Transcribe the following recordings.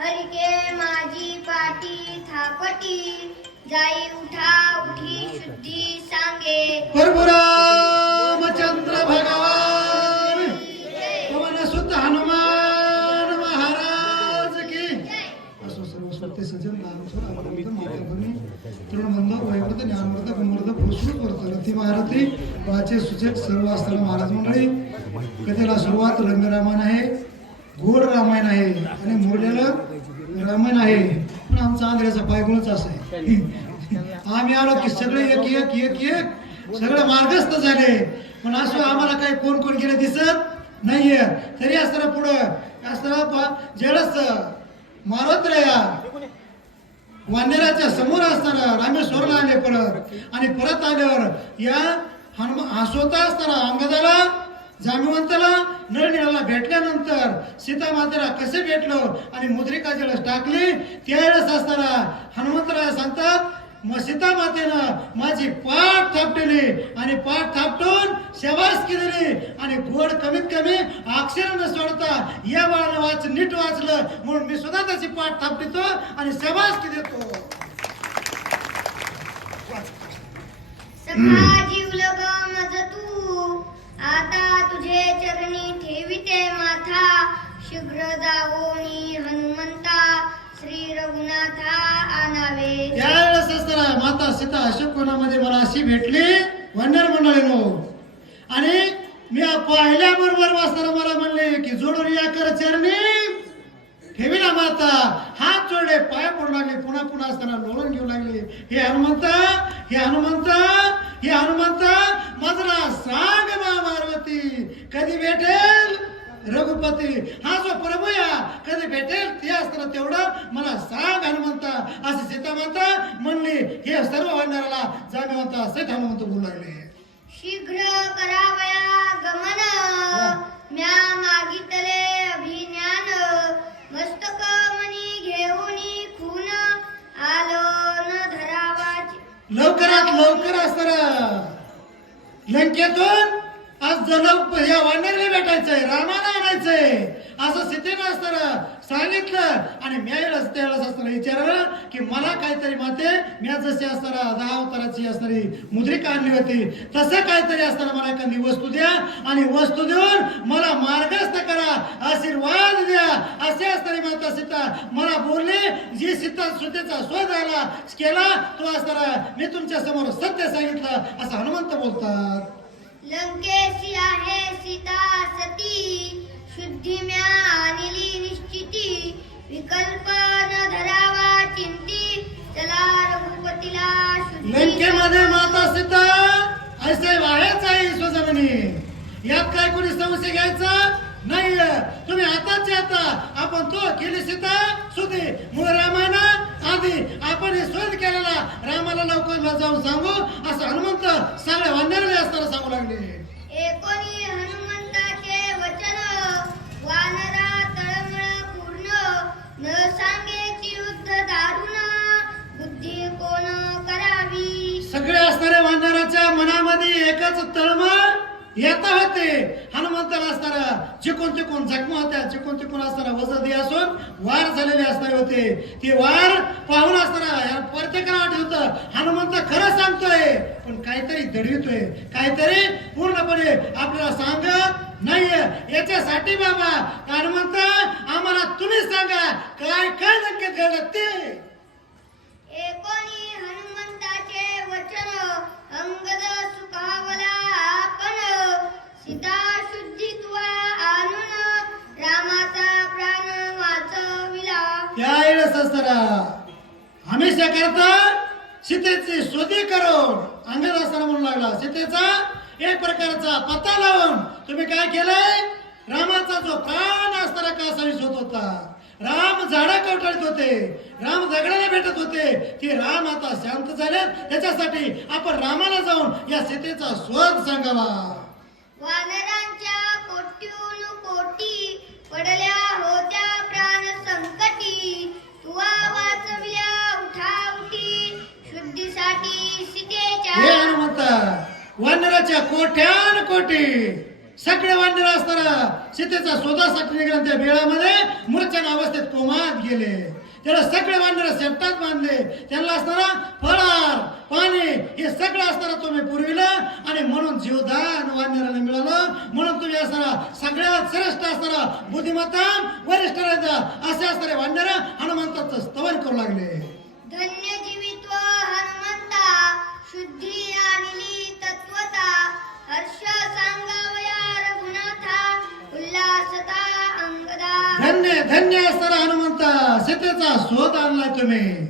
हरिके माझी पाठी थापटी जाई उठा उठी शुद्धी सांगे। प्रभू रामचंद्र भगवान पवन सुत हनुमान महाराज की। असो सर्व सत्य सजन नामस्वर अवलंबित मातृभूमी तृणबंध वैवर्त ज्ञानवर्ध गुणवर्ध पुरुषकृत वर्त रती महारथी वाचे सुचक सर्व असताना महाराज मंडळी कथेला सुरुवात रंगरामायण आहे गोड रामायण आहे. आणि मुरलेलं रामायण आहे पण आमचा आंध्राचा पायगुणच असं आहे. आम्ही आलो की सगळे एक एक एक एक सगळे मार्गस्थ झाले. पण असं आम्हाला काही कोण कोण गेले दिसत नाहीये. तरी असताना पुढं असताना ज्यावेळेस मारोत्रया वानेराच्या समोर असताना रामेश्वरला आले परत आणि परत आल्यावर या हनुमा स्वतः असताना अंगदाला जामिवंताला नळनिळाला भेटल्यानंतर सीता मातेला कसे भेटलो आणि मुद्रिका ज्यावेळेस टाकली त्यावेळेस असताना हनुमंतराय सांगतात मग सीता मातेनं माझी पाठ थापटली आणि पाठ थापटून सेवास केलेली आणि गोड कमीत कमी अक्षर न सोडता या बाळानं वाच नीट वाचलं म्हणून मी सुद्धा त्याची पाठ थापटितो आणि शेवास देतो. माता अशोक कोणामध्ये मला अशी भेटली वंडर मंडळीनो. आणि मी पाहिल्याबरोबर वाचताना मला म्हणले की जोडून या कर चरणी. ना माता हात जोडले पाय पडू लागले पुन्हा पुन्हा असताना लोळून घेऊ लागले. हे हनुमंत हे हनुमंत हे हनुमंत माझा सांग मा मारवती. कधी भेटेल रघुपती? हा जो प्रभू या कधी भेटेल ते असताना तेवढं मला सीता माता म्हणली हे सर्व होणाऱ्याला जाणे म्हणता सीता हनुमंत बोलू लागले. शीघ्र करावया गमन. म्या मागितले अभिज्ञान. मस्तक मनी घेऊनी खून आलो न धरावाची. लवकरात लवकर असताना लंकेतून आज जलग या वानरला भेटायचंय रामाला आणायचंय असं स्थितीनं असताना सांगितलं. आणि म्यावेळेस त्यावेळेस असताना विचारलं की मला काहीतरी माते म्या जशी असताना दहा अवताराची असणारी मुद्रिका आणली होती तसं काहीतरी असताना मला एखादी वस्तू द्या आणि वस्तू देऊन मला मार्गस्थ करा आशीर्वाद द्या. असे असताना माता सीता मला बोलले जी सीता सुतेचा शोध आला केला तो असताना मी तुमच्यासमोर सत्य सांगितलं असं हनुमंत बोलतात. लंकेशी आहे यात काय कोणी संशय घ्यायचा? नाही तुम्ही आताच आता. आपण तो केली सीता सुधी मूळ रामायण आधी आपण हे शोध केलेला. रामाला लवकर जाऊन सांगू. असं हनुमंत सगळ्या वानराला असताना सांगू लागले. एकोणी हनुमंताचे वचन? वानरा तळमळ पूर्ण. न सांगेची युद्ध दारुण. बुद्धी कोण करावी? सगळे असणाऱ्या वानराच्या मनामध्ये एकच तळमळ. येत होते. हनुमंताला असताना चिकून चिकून जखमा होत्या चिकून चिकून असताना वजदी असून वार झालेले असणारे होते. ते वार पाहून असताना या प्रत्येकाला आठवत हनुमंत खरं सांगतोय पण काहीतरी दडवितोय. काहीतरी पूर्णपणे आपल्याला सांगत नाहीये. याच्यासाठी बाबा हनुमंत आम्हाला तुम्ही सांगा काय काय नक्की घडलं ते? असताना हमेशा करता सीतेची शोधी करून अंगद असताना म्हणू लागला. सीतेचा एक प्रकारचा पत्ता लावून तुम्ही काय केलंय? रामाचा जो प्राण असताना कासावीस होत होता. राम झाडा कवटाळीत होते. राम दगडाला भेटत होते. की राम आता शांत झाले त्याच्यासाठी आपण रामाला जाऊन या सीतेचा शोध सांगावा. हनुमंता सगळे वानर असताना सीतेचा शोधासाठी निघाला त्या वेळामध्ये मूर्छन अवस्थेत कोमात गेले. त्याला सगळे वानर शेपटात बांधले. त्यांना असताना फळार पाणी हे सगळं असताना तुम्ही पुरविलं आणि म्हणून जीवदान वांदराला मिळालं. म्हणून तुम्ही असताना सगळ्यात श्रेष्ठ असताना बुद्धिमत्ता वरिष्ठ राजा असे असणारे वानर हनुमंताचं स्तवन करू लागले. धन्य जीवित्व हनुमंता शुद्धी आणली धन्य असणारा हनुमंता. सीतेचा शोध आणला तुम्ही.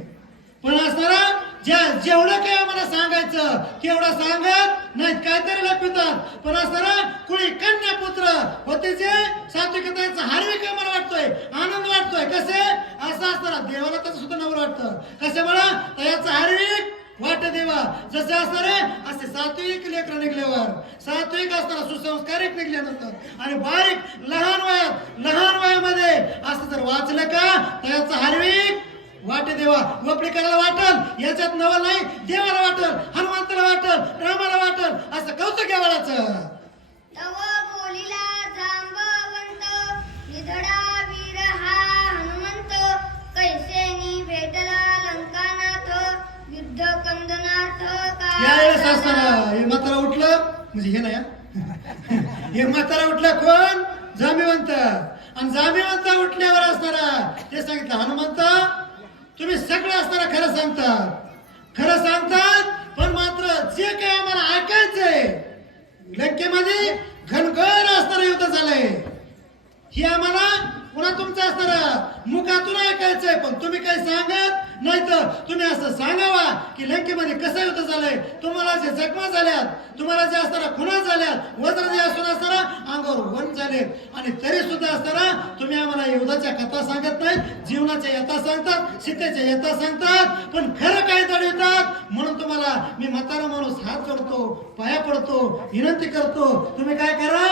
पण असणारा ज्या जेवढं काही आम्हाला सांगायचं तेवढं सांगत नाही काहीतरी लपितात पण असणारा कुणी कन्या पुत्र होते जे सात्विकताचा हार्विक मला वाटतोय आनंद वाटतोय. कसे? असं असणारा देवाला त्याचं सुद्धा नवर वाटतं. कसे मला याचं हार्विक वाट देवा. जसे असणारे सात्विक लेकर निघल्यावर. सात्विक असताना सुसंस्कारिक निघल्यानंतर. आणि बारीक लहान वयात लहान वयामध्ये असं जर वाचलं का तर याचं हार्विक वाटे देवा. वपडी करायला वाटल याच्यात नवा नाही देवाला वाटल हनुमंताला वाटल रामाला वाटल असं कौतुक केवळाचं म्हणजे हे ना हे? म्हातारा उठला कोण? जामीवंत. आणि जामीवंत उठल्यावर असणारा ते सांगितलं हनुमंत तुम्ही सगळं असताना खरं सांगतात खरं सांगतात पण मात्र जे काही आम्हाला ऐकायचंय लंकेमध्ये घनघर असणारं युद्ध झालंय. हे आम्हाला कुणातून मुखातून ऐकायचंय पण तुम्ही काही सांगत नाही तर तुम्ही असं सांगावा की लंकेमध्ये कसं युद्ध झालंय? तुम्हाला जे जखमा झाल्यात तुम्हाला जे असताना खुणा झाल्यात वज्र जे असून असताना अंगावर वन झाले आणि तरी सुद्धा असताना तुम्ही आम्हाला युद्धाच्या कथा सांगत नाही जीवनाच्या यथा सांगतात सीतेच्या यथा सांगतात पण खरं काय दडवितात म्हणून तुम्हाला मी म्हातारा माणूस हात जोडतो पाया पडतो विनंती करतो. तुम्ही काय करा?